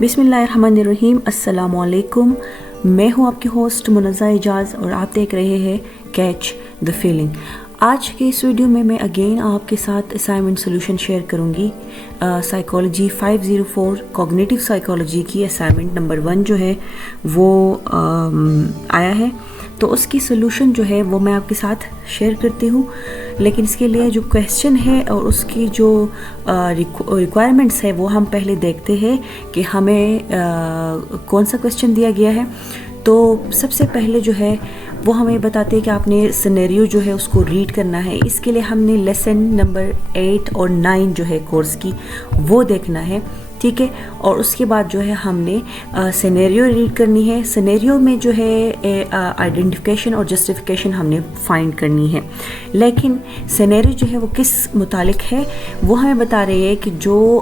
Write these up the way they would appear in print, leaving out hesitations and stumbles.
बिस्मिल्लाहिर्रहमानिर्रहीम। अस्सलामुअलैकुम। मैं हूं आपकी होस्ट मुनज़्ज़ा एजाज़ और आप देख रहे हैं कैच द फीलिंग। आज के इस वीडियो में मैं अगेन आपके साथ असाइनमेंट सोल्यूशन शेयर करूंगी। साइकोलॉजी 504 कॉग्निटिव साइकोलॉजी की असाइनमेंट नंबर 1 जो है वो आया है, तो उसकी सोल्यूशन जो है वो मैं आपके साथ शेयर करती हूँ। लेकिन इसके लिए जो क्वेश्चन है और उसकी जो रिक्वायरमेंट्स है वो हम पहले देखते हैं कि हमें कौन सा क्वेश्चन दिया गया है। तो सबसे पहले जो है वो हमें बताते हैं कि आपने सिनेरियो जो है उसको रीड करना है। इसके लिए हमने लेसन नंबर 8 और 9 जो है कोर्स की वो देखना है, ठीक है। और उसके बाद जो है हमने सिनेरियो रीड करनी है। सिनेरियो में जो है आइडेंटिफिकेशन और जस्टिफिकेशन हमने फाइंड करनी है। लेकिन सिनेरियो जो है वो किस मुतालिक है वो हमें बता रही है कि जो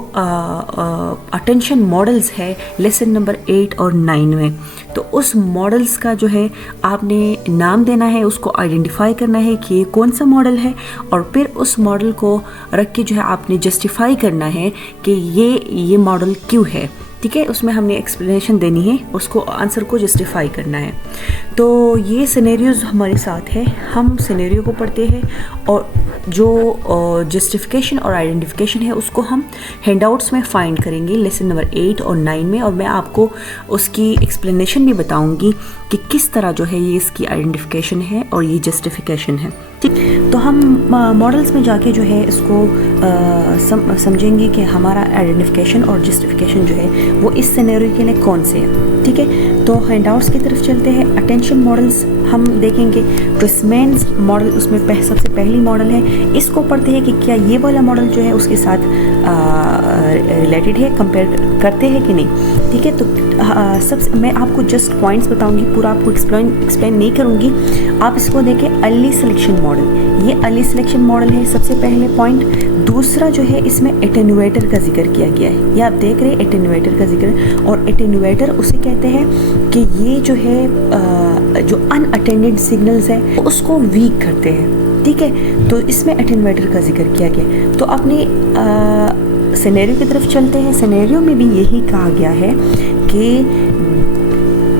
अटेंशन मॉडल्स है लेसन नंबर 8 और 9 में, तो उस मॉडल्स का जो है आपने नाम देना है, उसको आइडेंटिफाई करना है कि ये कौन सा मॉडल है, और फिर उस मॉडल को रख के जो है आपने जस्टिफाई करना है कि ये मॉडल क्यों है, ठीक है। उसमें हमने एक्सप्लेनेशन देनी है, उसको आंसर को जस्टिफाई करना है। तो ये सिनेरियोज हमारे साथ है, हम सिनेरियो को पढ़ते हैं और जो जस्टिफिकेशन और आइडेंटिफिकेशन है उसको हम हैंडआउट्स में फाइंड करेंगे लेसन नंबर 8 और 9 में, और मैं आपको उसकी एक्सप्लेनेशन भी बताऊंगी कि किस तरह जो है ये इसकी आइडेंटिफिकेशन है और ये जस्टिफिकेशन है, ठीक। तो हम मॉडल्स में जाके जो है इसको समझेंगे कि हमारा आइडेंटिफिकेशन और जस्टिफिकेशन जो है वो इस सिनेरियो के लिए कौन से है, ठीक है। तो हैंडआउट्स की तरफ चलते हैं। अटेंशन मॉडल्स हम देखेंगे। ट्विस्टमैन्स मॉडल उसमें सबसे पहली मॉडल है, इसको पढ़ते हैं कि क्या ये वाला मॉडल जो है उसके साथ रिलेटेड है, कंपेयर करते हैं कि नहीं, ठीक है। तो सबसे मैं आपको जस्ट पॉइंट्स बताऊंगी, पूरा आपको एक्सप्लेन नहीं करूंगी। आप इसको देखें, अर्ली सिलेक्शन मॉडल, ये अर्ली सिलेक्शन मॉडल है सबसे पहले पॉइंट। दूसरा जो है इसमें एटेन्यूएटर का जिक्र किया गया है, ये आप देख रहे हैं एटेन्यूएटर का जिक्र। और एटेन्यूएटर उसे कहते हैं कि ये जो है जो अनअटेंडेड सिग्नल्स है उसको वीक करते हैं, ठीक है। तो इसमें एटेन्यूएटर का जिक्र किया गया। तो अपने सिनेरियो की तरफ चलते हैं। सिनेरियो में भी यही कहा गया है कि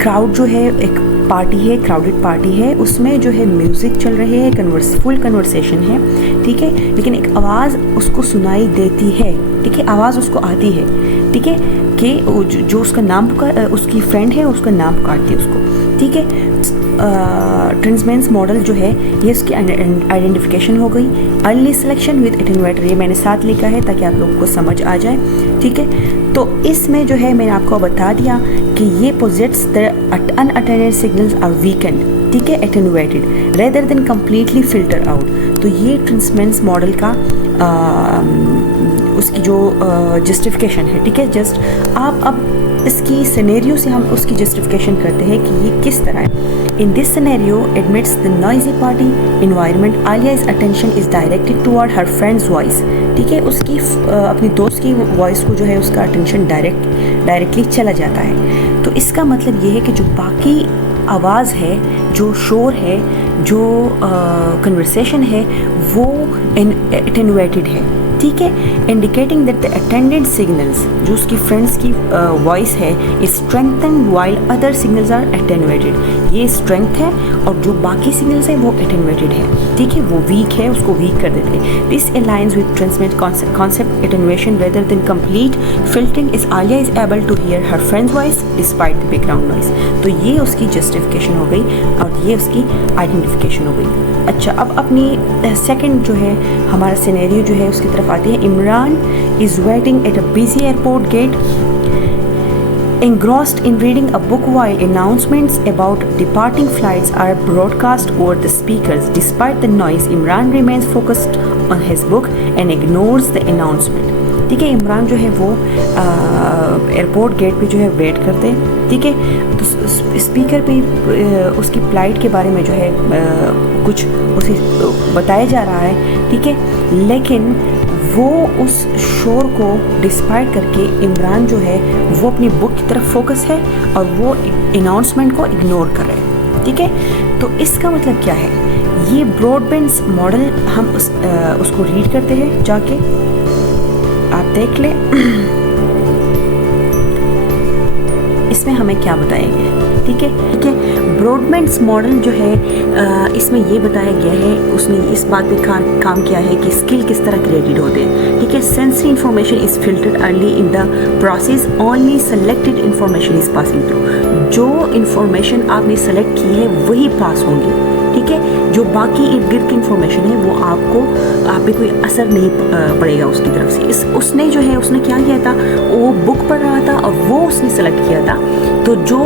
क्राउड जो है एक पार्टी है, क्राउडेड पार्टी है, उसमें जो है म्यूज़िक चल रही है, फुल कन्वर्सेशन है, ठीक है। लेकिन एक आवाज़ उसको सुनाई देती है, ठीक है, आवाज़ उसको आती है, ठीक है, कि जो उसका नाम उसकी फ्रेंड है उसका नाम पुकारती है उसको, ठीक है। ट्विस्टमैन्स मॉडल जो है ये उसकी आइडेंटिफिकेशन हो गई। अर्ली सिलेक्शन विद एटेन्यूएटर, ये मैंने साथ लिखा है ताकि आप लोगों को समझ आ जाए, ठीक है। तो इसमें जो है मैंने आपको बता दिया कि ये posits the unattended signals are weakened, ठीक है, attenuated rather than completely filter out. तो ये ट्विस्टमैन्स मॉडल का उसकी जो जस्टिफिकेशन है, ठीक है। जस्ट आप अब इसकी सिनेरियो से हम उसकी जस्टिफिकेशन करते हैं कि ये किस तरह है। In this scenario admits the noisy party environment, Alia's attention is directed toward her friends voice, ठीक है। उसकी अपनी दोस्त की वॉइस को जो है उसका अटेंशन डायरेक्टली चला जाता है। तो इसका मतलब ये है कि जो बाकी आवाज़ है, जो शोर है, जो कन्वर्सेशन है वो एटेन्यूएटेड है, ठीक है। Indicating that the attended signals, जो उसकी फ्रेंड्स की वॉइस है, is strengthen while other signals are attenuated. ये स्ट्रेंथ है और जो बाकी सिग्नल्स हैं वो एटेन्यूएटेड है, ठीक है, वो वीक है, उसको वीक कर देते हैं। This aligns with Treisman's concept attenuation rather than complete filtering, is Alia is able to hear her friends voice despite the background noise. तो ये उसकी जस्टिफिकेशन हो गई और ये उसकी आइडेंटिफिकेशन हो गई। अच्छा, अब अपनी सेकंड जो है हमारा सिनेरियो जो है उसकी तरफ आती है। Imran is waiting at a busy airport gate, engrossed in reading a book while announcements about departing flights are broadcast over the speakers. Despite the noise, Imran remains focused on his book and ignores the announcement. ठीक है, इमरान जो है वो airport gate पे जो है wait करते हैं, ठीक है। तो स्पीकर पे उसकी फ्लाइट के बारे में जो है कुछ उसे बताया जा रहा है, ठीक है। लेकिन वो उस शोर को डिस्पाइट करके इमरान जो है वो अपनी बुक की तरफ फोकस है और वो अनाउंसमेंट को इग्नोर कर रहे हैं, ठीक है। तो इसका मतलब क्या है, ये ब्रॉडबैंड मॉडल हम उसको रीड करते हैं, जाके आप देख लें। इसमें हमें क्या बताया गया है। ठीक है। ब्रॉडमैन्स मॉडल जो है इसमें ये बताया गया है, उसने इस बात पे काम किया है कि स्किल किस तरह क्रिएटेड होते हैं। ठीक है। Sensory information is filtered early in the process, only selected information is passing through. जो इंफॉर्मेशन आपने सेलेक्ट की है वही पास होंगी। ठीक है। जो बाकी इर्द गिर्द की इंफॉर्मेशन है वो आप पे कोई असर नहीं पड़ेगा उसकी तरफ से। उसने जो है उसने क्या किया था, वो बुक पढ़ रहा था और वो उसने सेलेक्ट किया था, तो जो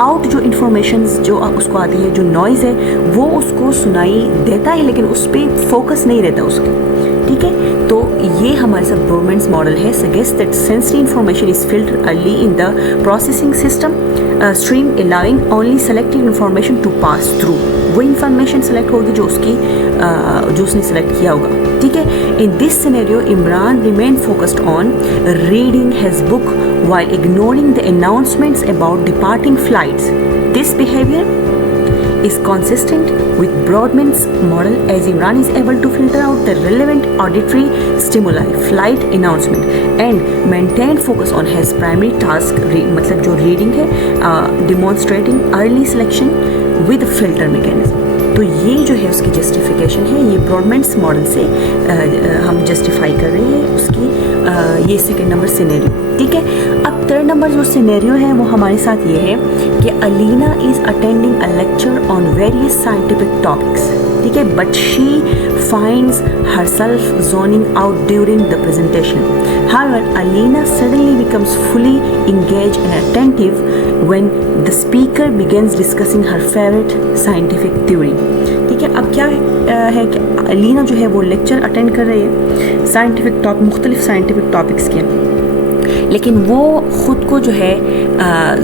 आउट जो इंफॉर्मेशन जो उसको आती है, जो नॉइज़ है वो उसको सुनाई देता है, लेकिन उस पर फोकस नहीं रहता उसका। ठीक है। तो ये हमारे साथ ब्रॉडमैन्स मॉडल है, suggest that sensory information is filtered early in the processing system stream, allowing only selected information to pass through. वो इंफॉर्मेशन सेलेक्ट होगी जो उसने सेलेक्ट किया होगा। ठीक है। In this scenario Imran remain focused on reading his book while ignoring the announcements about departing flights. This behavior is consistent with Brodmann's model, as Imran is able to filter out the relevant auditory stimuli, flight announcement, and maintain focus on his primary task, मतलब जो reading है, demonstrating early selection with filter mechanism. तो ये जो है उसकी justification है, ये ब्रॉडमैन्स मॉडल से हम जस्टिफाई कर रहे हैं उसकी ये सेकंड नंबर सिनेरियो। ठीक है। अब थर्ड नंबर जो सिनेरियो है वो हमारे साथ ये है कि Alina is attending a lecture on various scientific topics. ठीक है। But she finds herself zoning out during the presentation. However, Alina suddenly becomes fully engaged and attentive when the speaker begins discussing her favorite scientific theory. ठीक है। अब क्या है कि अलीना जो है वो लेक्चर अटेंड कर रही है मुख्तलिफ साइंटिफिक टॉपिक्स के, लेकिन वो ख़ुद को जो है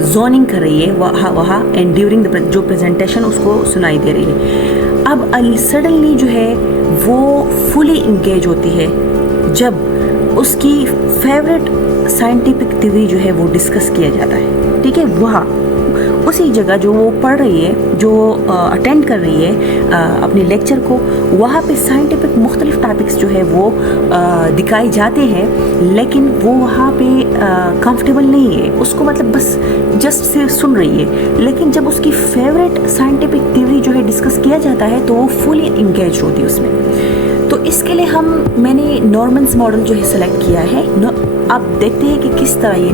जोनिंग कर रही है वहाँ एंड ड्यूरिंग जो प्रेजेंटेशन उसको सुनाई दे रही है। अब सडनली जो है वो फुली इंगेज होती है जब उसकी फेवरेट साइंटिफिक थ्योरी जो है वो डिस्कस किया जाता है। ठीक है। वहाँ उसी जगह जो वो पढ़ रही है, जो अटेंड कर रही है अपने लेक्चर को, वहाँ पे साइंटिफिक मुख्तलिफ टॉपिक्स जो है वो दिखाए जाते हैं, लेकिन वो वहाँ पे कंफर्टेबल नहीं है, उसको मतलब बस जस्ट सिर्फ सुन रही है। लेकिन जब उसकी फेवरेट साइंटिफिक थ्योरी जो है डिस्कस किया जाता है तो वो फुली इंगेज होती है उसमें। तो इसके लिए मैंने नॉर्मन्स मॉडल जो है सेलेक्ट किया है। अब देखते हैं कि किस तरह ये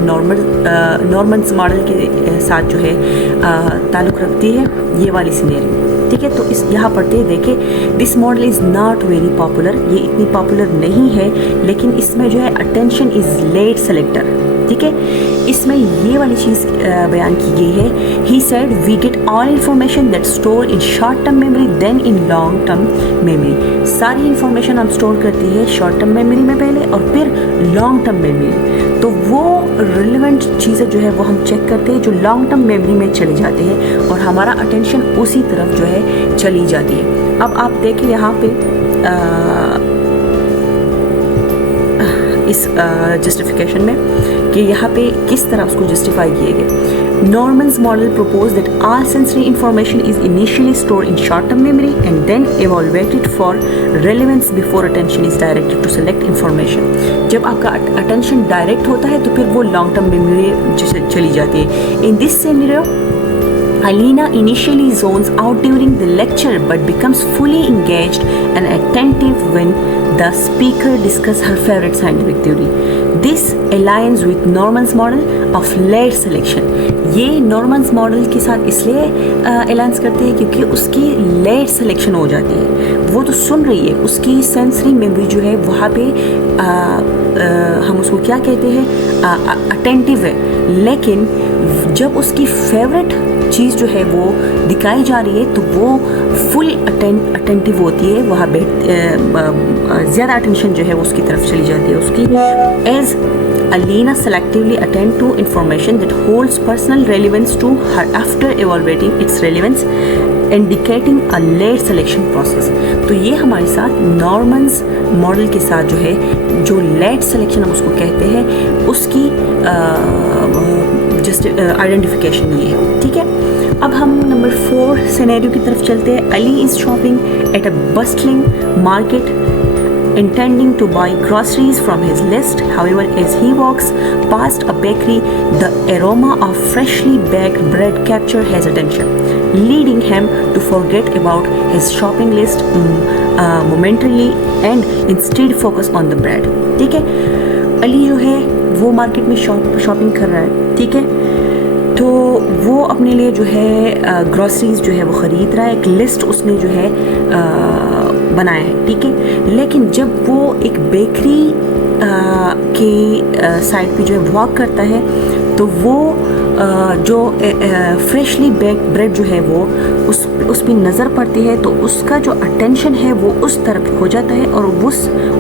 नॉर्मन्स मॉडल के साथ जो है ताल्लुक़ रखती है ये वाली सिनेरियो। ठीक है। तो यहाँ पढ़ते हैं, देखें, this model is not very popular, ये इतनी पॉपुलर नहीं है, लेकिन इसमें जो है अटेंशन इज़ लेट सेलेक्टर। ठीक है। इसमें ये वाली चीज़ बयान की गई है, he said we get all information that store in short term memory then in long term memory. सारी इंफॉर्मेशन हम स्टोर करती है शॉर्ट टर्म मेमोरी में पहले और फिर लॉन्ग टर्म मेमोरी। तो वो रिलेवेंट चीज़ें जो है वो हम चेक करते हैं जो लॉन्ग टर्म मेमोरी में चले जाते हैं और हमारा अटेंशन उसी तरफ जो है चली जाती है। अब आप देखें यहाँ पे इस जस्टिफिकेशन में कि यहाँ पे किस तरह उसको जस्टिफाई किए गए। Norman's model propose that all sensory information is initially stored in short term memory and then evaluated for relevance before attention is directed to select information. जब आपका अटेंशन डायरेक्ट होता है तो फिर वो लॉन्ग टर्म मेमोरी चली जाती है। In this scenario Alina initially zones out during the lecture but becomes fully engaged and attentive when the speaker discusses her favorite scientific theory. This aligns with Norman's model of late selection. ये Norman's model के साथ इसलिए alliance करते हैं क्योंकि उसकी late selection हो जाती है। वो तो सुन रही है, उसकी सेंसरी मेमोरी जो है वहाँ पे हम उसको क्या कहते हैं, अटेंटिव है, लेकिन जब उसकी फेवरेट चीज़ जो है वो दिखाई जा रही है तो वो फुल अटेंटिव होती है, वहाँ ज़्यादा अटेंशन जो है वो उसकी तरफ चली जाती है उसकी। As Alina selectively attend to information that holds personal relevance to her after evaluating its relevance, indicating a late selection process. तो ये हमारे साथ नॉर्मन्स मॉडल के साथ जो है, जो लेट सिलेक्शन हम उसको कहते हैं, उसकी जस्ट आइडेंटिफिकेशन ये है। ठीक है। अब हम नंबर 4 सिनेरियो की तरफ चलते हैं। Ali is shopping at a bustling market intending to buy groceries from his list. However, as he walks past a bakery, the aroma of freshly baked bread captures his attention, leading him to forget about his shopping list momentarily and instead focus on the bread. ठीक है, अली जो है वो market में shopping कर रहा है, ठीक है, तो वो अपने लिए जो है ग्रॉसरीज जो है वो ख़रीद रहा है, एक लिस्ट उसने जो है बनाया है, ठीक है। लेकिन जब वो एक बेकरी के साइड पे जो है वॉक करता है तो वो जो फ्रेशली बेक्ड ब्रेड जो है वो उस पर नज़र पड़ती है, तो उसका जो अटेंशन है वो उस तरफ हो जाता है और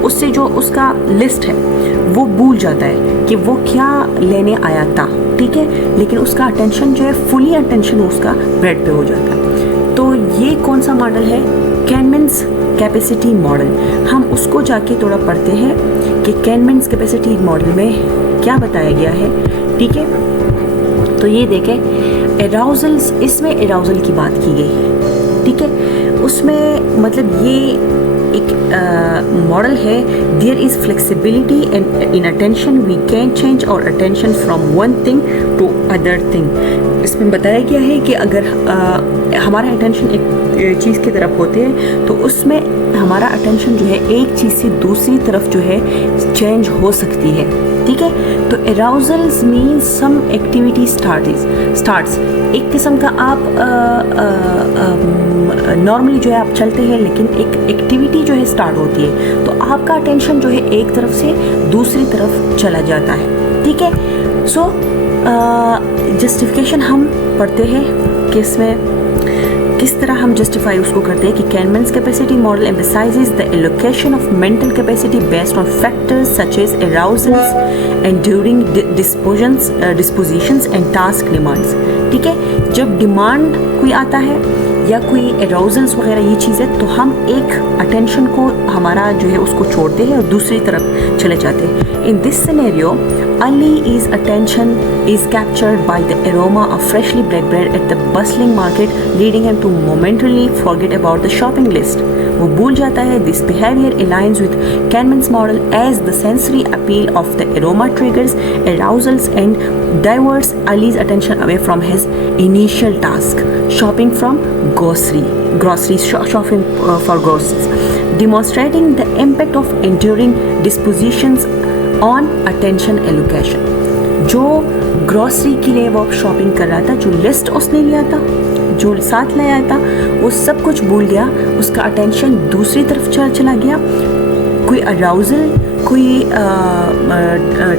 उससे जो उसका लिस्ट है वो भूल जाता है कि वो क्या लेने आया था, ठीक है। लेकिन उसका अटेंशन जो है फुली अटेंशन उसका ब्रेड पे हो जाता है। तो ये कौन सा मॉडल है? कैनमैन्स कैपेसिटी मॉडल। हम उसको जाके थोड़ा पढ़ते हैं कि कैनमैन्स कैपेसिटी मॉडल में क्या बताया गया है, ठीक है। तो ये देखें, एराउजल्स, इसमें एराउजल की बात की गई है, ठीक है। उसमें मतलब ये एक मॉडल है, there is flexibility and in attention, we can change our attention from one thing to other thing. इसमें बताया गया है कि अगर हमारा अटेंशन एक चीज़ की तरफ होते हैं तो उसमें हमारा अटेंशन जो है एक चीज़ से दूसरी तरफ जो है चेंज हो सकती है, ठीक है। तो एराउजल्स मीन सम एक्टिविटी स्टार्ट्स, एक किस्म का आप नॉर्मली जो है आप चलते हैं लेकिन एक एक्टिविटी जो है स्टार्ट होती है तो आपका अटेंशन जो है एक तरफ से दूसरी तरफ चला जाता है, ठीक है। सो जस्टिफिकेशन हम पढ़ते हैं कि इसमें किस तरह हम जस्टिफाई उसको करते हैं कि Kahneman's capacity model emphasizes the allocation of mental capacity based on factors such as arousals, enduring dispositions and task demands, ठीक है। जब डिमांड कोई आता है या कोई अराउजल्स वगैरह ये चीज़ें, तो हम एक अटेंशन को हमारा जो है उसको छोड़ते हैं और दूसरी तरफ चले जाते हैं। इन this scenario Ali's attention is captured by the aroma of freshly baked bread at the bustling market, leading him to momentarily forget about the shopping list. वो भूल जाता है। This behavior aligns with Kahneman's model as the sensory appeal of the aroma triggers arousals and diverts Ali's attention away from his initial task, shopping from shopping for groceries, demonstrating the impact of enduring dispositions on attention allocation. जो grocery के लिए वो shopping कर रहा था, जो list उसने लिया था, जो साथ लाया था, वो सब कुछ भूल गया, उसका अटेंशन दूसरी तरफ चला गया। कोई अराउजल, कोई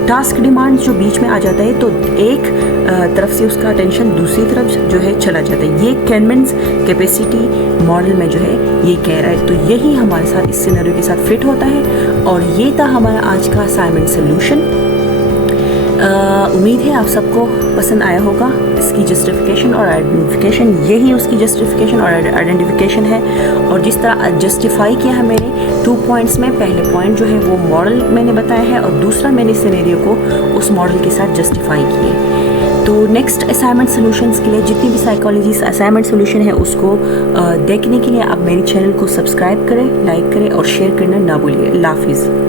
टास्क डिमांड जो बीच में आ जाता है तो एक तरफ से उसका अटेंशन दूसरी तरफ जो है चला जाता है। ये कैनमैन्स कैपेसिटी मॉडल में जो है ये कह रहा है। तो यही हमारे साथ इस सिनेरियो के साथ फिट होता है और ये था हमारा आज का असाइनमेंट सोल्यूशन। उम्मीद है आप सबको पसंद आया होगा। इसकी जस्टिफिकेशन और आइडेंटिफिकेशन, यही उसकी जस्टिफिकेशन और आइडेंटिफिकेशन है। और जिस तरह जस्टिफाई किया है मैंने 2 पॉइंट्स में, पहले पॉइंट जो है वो मॉडल मैंने बताया है और दूसरा मैंने सिनेरियो को उस मॉडल के साथ जस्टिफाई किए। तो नेक्स्ट असाइनमेंट सॉल्यूशंस के लिए जितनी भी साइकोलॉजी असाइनमेंट सॉल्यूशन है उसको देखने के लिए आप मेरे चैनल को सब्सक्राइब करें, लाइक करें और शेयर करना ना भूलिए। अल्लाह हाफिज़।